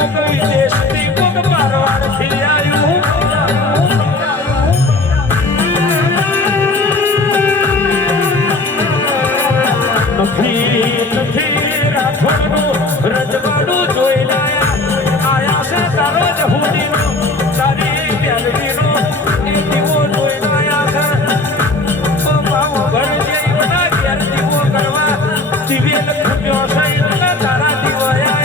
કોક વિદેશથી કોક મારવાડથી આવ્યું નથી રાખવાનું રજવાડું જોઈ આયા છે તારો જ હુડીનો તારી પેલવીનો એ દીવો જોઈ આયા છે બાબુ ભર જઈ બધા ઘેર દીવો કરવા દિવ્ય ખૂટ્યો છે તારા દીવો આયા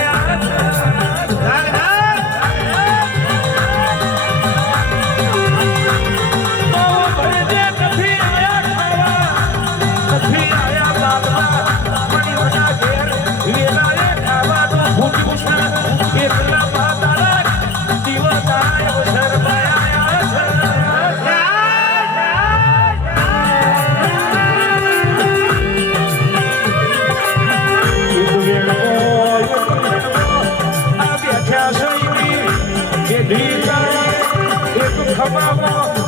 ખબર